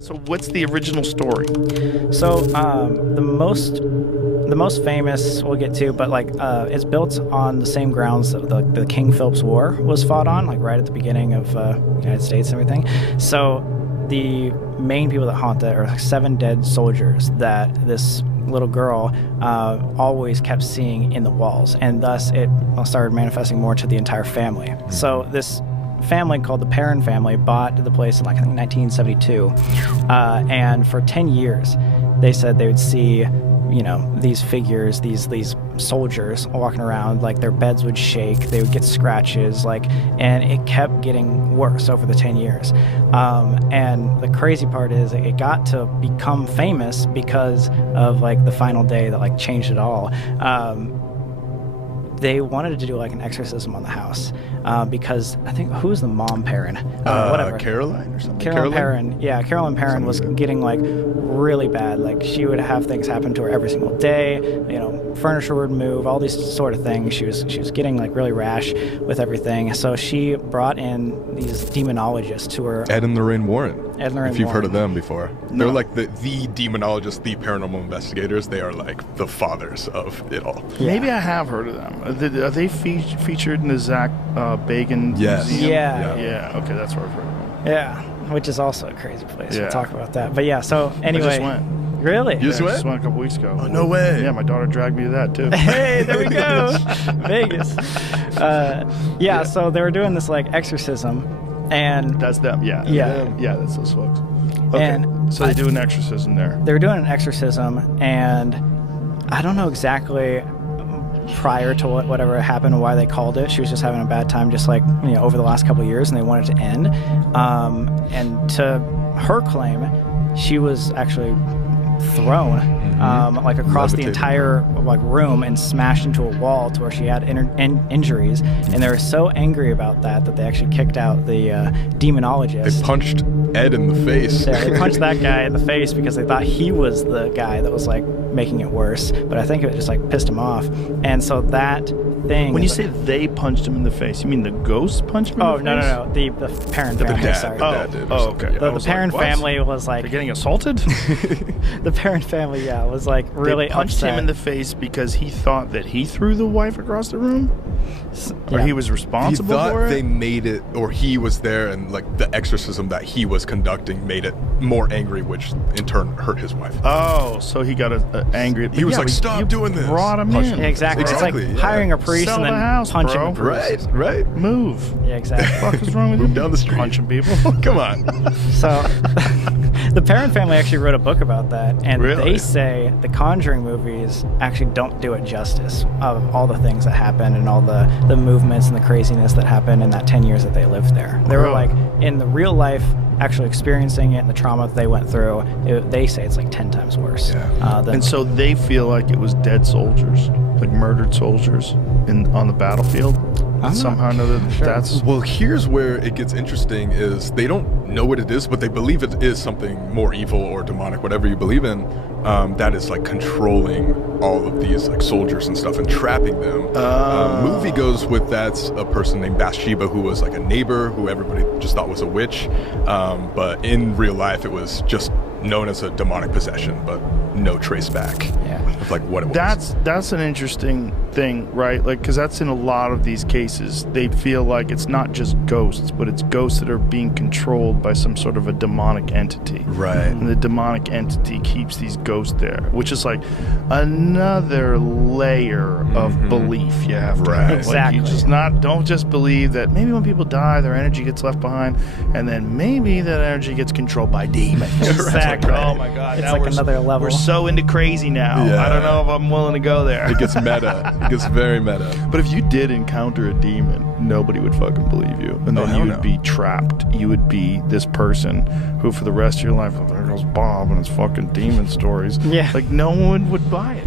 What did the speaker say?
So what's the original story? So the most famous we'll get to, but like it's built on the same grounds that the King Philip's War was fought on, like right at the beginning of the United States and everything. So the main people that haunt it are like 7 dead soldiers that this little girl always kept seeing in the walls, and thus it started manifesting more to the entire family. So this family called the Perron family bought the place in like I think 1972, and for 10 years they said they would see, you know, these figures, these soldiers walking around, like their beds would shake, they would get scratches, like, and it kept getting worse over the 10 years. And the crazy part is it got to become famous because of like the final day that like changed it all. They wanted to do like an exorcism on the house because I think, who's the mom Perron? Whatever. Caroline or something? Carolyn Perron. Yeah, Carolyn Perron was getting like really bad. Like she would have things happen to her every single day. You know, furniture would move, all these sort of things. She was getting like really rash with everything. So she brought in these demonologists to her. Ed and Lorraine Warren. Ed and Lorraine if you've Warren. heard of them before. No. They're like the demonologists, the paranormal investigators. They are like the fathers of it all. Yeah. Maybe I have heard of them. Are they featured in the Zach Bagans Yes. Museum? Yeah. Yeah, okay, that's where I've heard of them. Yeah, which is also a crazy place. Yeah. We'll talk about that. But yeah, so anyway. I just went. Really? You just I went? just went a couple weeks ago. Oh, no way. Yeah, my daughter dragged me to that too. Hey, there we go. Vegas. Yeah, so they were doing this like exorcism, and That's them, yeah. Yeah. Yeah, that's those folks. Okay, And so they do an exorcism there. they were doing an exorcism, and I don't know exactly prior to whatever happened and why they called it. She was just having a bad time, just like, you know, over the last couple of years, and they wanted it to end. And to her claim, she was actually thrown like across the Levitated. entire like room and smashed into a wall to where she had injuries, and they were so angry about that they actually kicked out the demonologist. They punched Ed in the face. Yeah, they punched that guy in the face because they thought he was the guy that was like making it worse, but I think it just like pissed him off. And so that thing, When you say they punched him in the face, you mean the ghost punched him in the face? no, the Perron family. dad, Sorry. the dad did or Oh, something, okay. yeah. The I was Perron like, what? family was like They're getting assaulted? the Perron family, yeah, was like really They punched upset. him in the face because he thought that he threw the wife across the room? Or Yeah. he was He responsible thought for it? they made it, or he was there, and like the exorcism that he was conducting made it more angry, which in turn hurt his wife. Oh, so he got angry. He was Yeah, like, but "Stop you doing this." Brought him Punched in. him. Yeah, exactly. Exactly, It's like yeah. hiring a priest Sell and then the house, punch bro. him. in priest. Right. Move. Yeah, exactly. What the fuck is wrong with you? Move down the street. Punching people. Come on. So the Perron family actually wrote a book about that, and Really? they say the Conjuring movies actually don't do it justice of all the things that happened and all the movements and the craziness that happened in that 10 years that they lived there. They were Really? like, in the real life, actually experiencing it and the trauma that they went through, they say it's like 10 times worse. Yeah. Than And so they feel like it was dead soldiers, like murdered soldiers on the battlefield. I'm Somehow or another, not sure. that's... Well, here's where it gets interesting is they don't know what it is, but they believe it is something more evil or demonic, whatever you believe in, that is like controlling all of these like soldiers and stuff and trapping them. Movie goes with that's a person named Bathsheba who was like a neighbor who everybody just thought was a witch. But in real life, it was just known as a demonic possession, but no trace back of like what it was. That's an interesting thing, right? Like, because that's in a lot of these cases. They feel like it's not just ghosts, but it's ghosts that are being controlled by some sort of a demonic entity. Right. And the demonic entity keeps these ghosts there, which is like another layer of belief you have to Right. have. Like, Exactly. you just don't just believe that maybe when people die, their energy gets left behind, and then maybe that energy gets controlled by demons. Exactly. Oh my God. It's now like we're another level. We're so into crazy now. Yeah. I don't know if I'm willing to go there. It gets meta. It gets very meta. But if you did encounter a demon, nobody would fucking believe you. And then hell you would no. be trapped. You would be this person who for the rest of your life, oh, there goes Bob and his fucking demon stories. Yeah. Like no one would buy it.